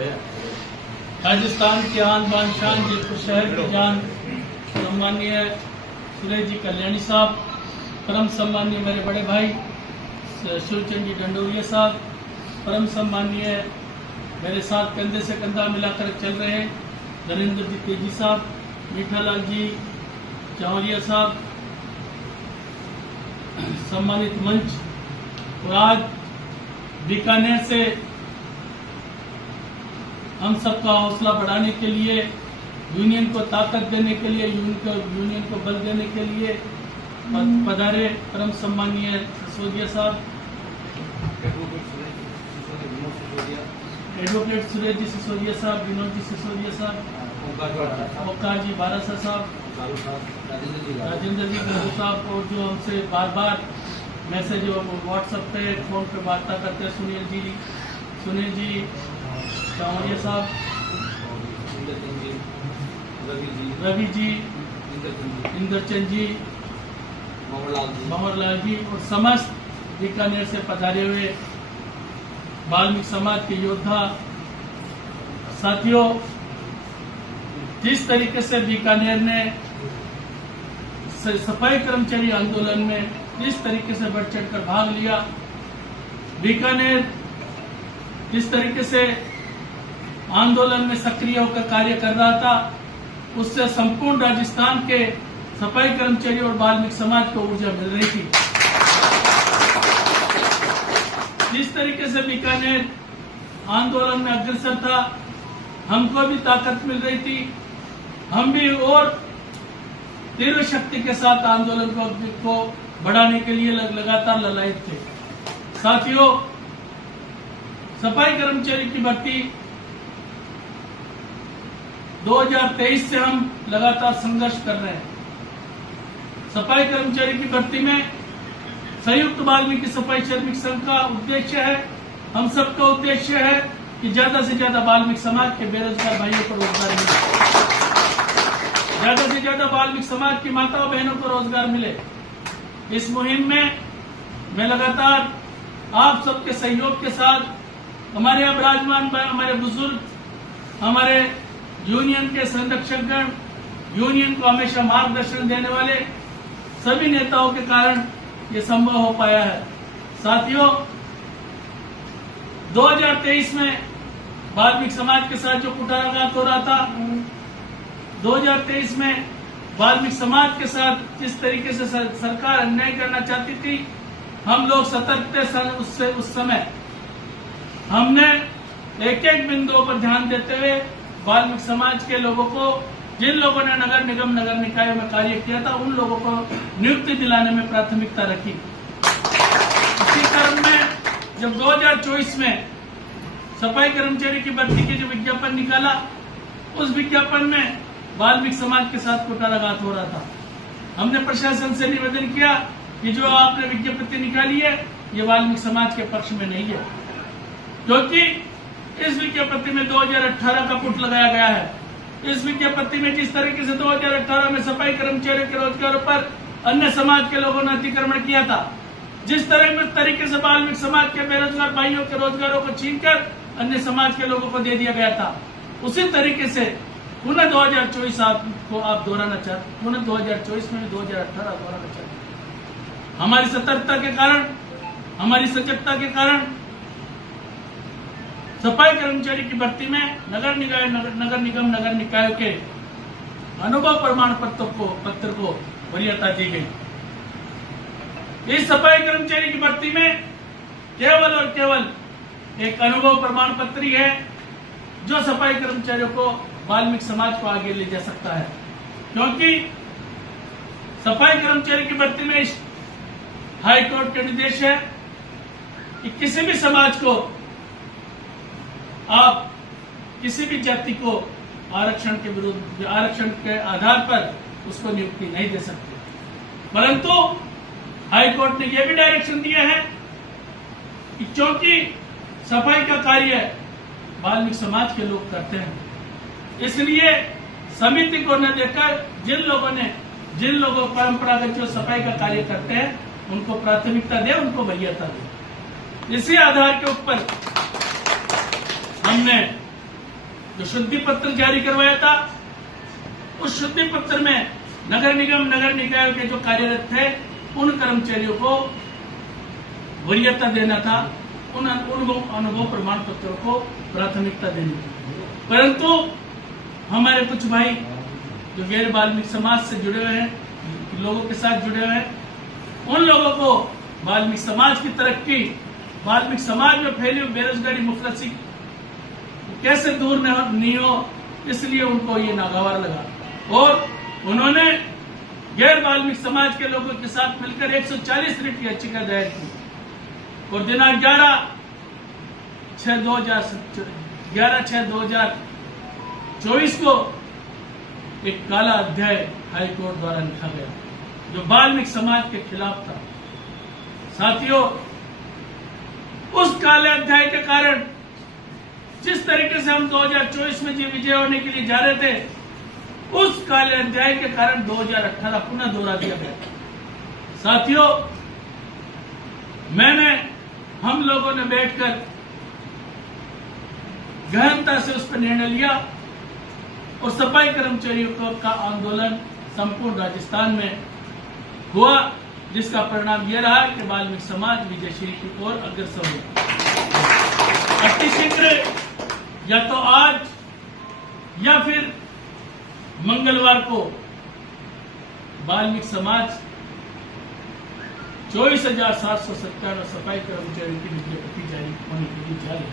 राजस्थान की आन बान शान जयपुर शहर की जान सम्मानीय सुरेश जी कल्याणी साहब, परम सम्मानीय मेरे बड़े भाई शिवचंद जी डंडोरिया साहब, परम सम्मानीय मेरे साथ कंधे से कंधा मिलाकर चल रहे नरेंद्र जी तेजी साहब, मीठालाल जी चावरिया साहब, सम्मानित मंच, और आज बीकानेर से हम सबका हौसला बढ़ाने के लिए, यूनियन को ताकत देने के लिए, यूनियन को बल देने के लिए पधारे परम सम्मानीय सिसोदिया साहब, एडवोकेट सुरेश जी सिसोदिया साहब, विनोद जी सिसोदिया साहब, ओंकार जी बारासा साहब, राजेंद्र जी गुरु साहब, और जो हमसे बार बार मैसेज व्हाट्सएप पे फोन पे वार्ता करते हैं, सुनील जी चावरिया साहब, रवि जी, इंद्रचंद जी, भंवरलाल जी, और समस्त बीकानेर से पधारे हुए वाल्मीकि समाज के योद्धा साथियों, जिस तरीके से बीकानेर ने सफाई कर्मचारी आंदोलन में जिस तरीके से बढ़ चढ़कर भाग लिया, बीकानेर जिस तरीके से आंदोलन में सक्रिय होकर कार्य कर रहा था, उससे संपूर्ण राजस्थान के सफाई कर्मचारी और वाल्मीकि समाज को ऊर्जा मिल रही थी। जिस तरीके से बीकानेर आंदोलन में अग्रसर था, हमको भी ताकत मिल रही थी, हम भी और तीव्र शक्ति के साथ आंदोलन को बढ़ाने के लिए लगातार ललायित थे। साथियों, सफाई कर्मचारी की भर्ती 2023 से हम लगातार संघर्ष कर रहे हैं। सफाई कर्मचारी की भर्ती में संयुक्त वाल्मीकि सफाई श्रमिक संघ का उद्देश्य है, हम सबका उद्देश्य है कि ज्यादा से ज्यादा वाल्मीकि समाज के बेरोजगार भाइयों को रोजगार मिले, ज्यादा से ज्यादा वाल्मीकि समाज की माताओं बहनों को रोजगार मिले। इस मुहिम में मैं लगातार आप सबके सहयोग के साथ, हमारे अब विराजमान हमारे बुजुर्ग, हमारे यूनियन के संरक्षकगण, यूनियन को हमेशा मार्गदर्शन देने वाले सभी नेताओं के कारण ये संभव हो पाया है। साथियों, 2023 में वाल्मीकि समाज के साथ जो कुठाराघात हो रहा था, 2023 में वाल्मीकि समाज के साथ जिस तरीके से सरकार अन्याय करना चाहती थी, हम लोग सतर्क थे। उस समय हमने एक एक बिंदुओं पर ध्यान देते हुए वाल्मीकि समाज के लोगों को, जिन लोगों ने नगर निगम नगर निकायों में कार्य किया था, उन लोगों को नियुक्ति दिलाने में प्राथमिकता रखी। इसी क्रम में जब 2024 में सफाई कर्मचारी की भर्ती के जो विज्ञापन निकाला, उस विज्ञापन में वाल्मीकि समाज के साथ कुठाराघात हो रहा था। हमने प्रशासन से निवेदन किया कि जो आपने विज्ञप्ति निकाली है, ये वाल्मीकि समाज के पक्ष में नहीं है, क्योंकि इस विज्ञप्ति में 2018 का पुट लगाया गया है। इस विज्ञप्ति में जिस तरीके से 2018 में सफाई कर्मचारियों के रोजगारों पर अन्य समाज के लोगों ने अतिक्रमण किया था, जिस तरीके से वाल्मीकि समाज के बेरोजगार भाइयों के रोजगारों को छीनकर अन्य समाज के लोगों को दे दिया गया था, उसी तरीके से पुनः 2024 आपको आप दोहराना चाहते, पुनः 2024 में 2018 दोहराना चाहते। हमारी सतर्कता के कारण, हमारी सजगता के कारण सफाई कर्मचारी की भर्ती में नगर निगम नगर निकायों के अनुभव प्रमाण पत्र को वरीयता दी गई। इस सफाई कर्मचारी की भर्ती में केवल और केवल एक अनुभव प्रमाण पत्र ही है जो सफाई कर्मचारियों को, वाल्मीकि समाज को आगे ले जा सकता है, क्योंकि सफाई कर्मचारी की भर्ती में हाई कोर्ट के निर्देश है कि किसी भी समाज को आप किसी भी जाति को आरक्षण के विरुद्ध, आरक्षण के आधार पर उसको नियुक्ति नहीं दे सकते। परंतु हाई कोर्ट ने यह भी डायरेक्शन दिया है कि क्योंकि सफाई का कार्य वाल्मीकि समाज के लोग करते हैं, इसलिए समिति को न देकर जिन लोगों परंपरागत जो सफाई का कार्य करते हैं उनको प्राथमिकता दे, उनको वरीयता दे। इसी आधार के ऊपर हमने जो शुद्धि पत्र जारी करवाया था, उस शुद्धि पत्र में नगर निगम नगर निकाय के जो कार्यरत थे उन कर्मचारियों को वरीयता देना था, उन अनुभव प्रमाण पत्रों को प्राथमिकता देनी थी। परंतु हमारे कुछ भाई जो गैर वाल्मीकि समाज से जुड़े हुए हैं, लोगों के साथ जुड़े हुए हैं, उन लोगों को वाल्मीकि समाज की तरक्की, वाल्मीकि समाज में फैली हुई बेरोजगारी मुफलसी कैसे दूर नहीं हो, इसलिए उनको ये नागवार लगा और उन्होंने गैर वाल्मीकि समाज के लोगों के साथ मिलकर 140 रिट की याचिका दायर की और दिनांक 11/6/2024 को एक काला अध्याय हाईकोर्ट द्वारा लिखा गया जो वाल्मीकि समाज के खिलाफ था। साथियों, उस काले अध्याय के कारण जिस तरीके से हम 2024 में विजय होने के लिए जा रहे थे, उस काले अध्याय के कारण 2018 पुनः दोहरा दिया गया। साथियों, हम लोगों ने बैठकर गहनता से उस पर निर्णय लिया और सफाई कर्मचारियों का आंदोलन संपूर्ण राजस्थान में हुआ, जिसका परिणाम यह रहा कि वाल्मीकि समाज विजयश्री की ओर अग्रसर हुआ। अतिशीघ्र या तो आज या फिर मंगलवार को वाल्मीकि समाज 24,797 सफाई कर्मचारियों की विज्ञप्ति जारी होने के लिए जा रही है।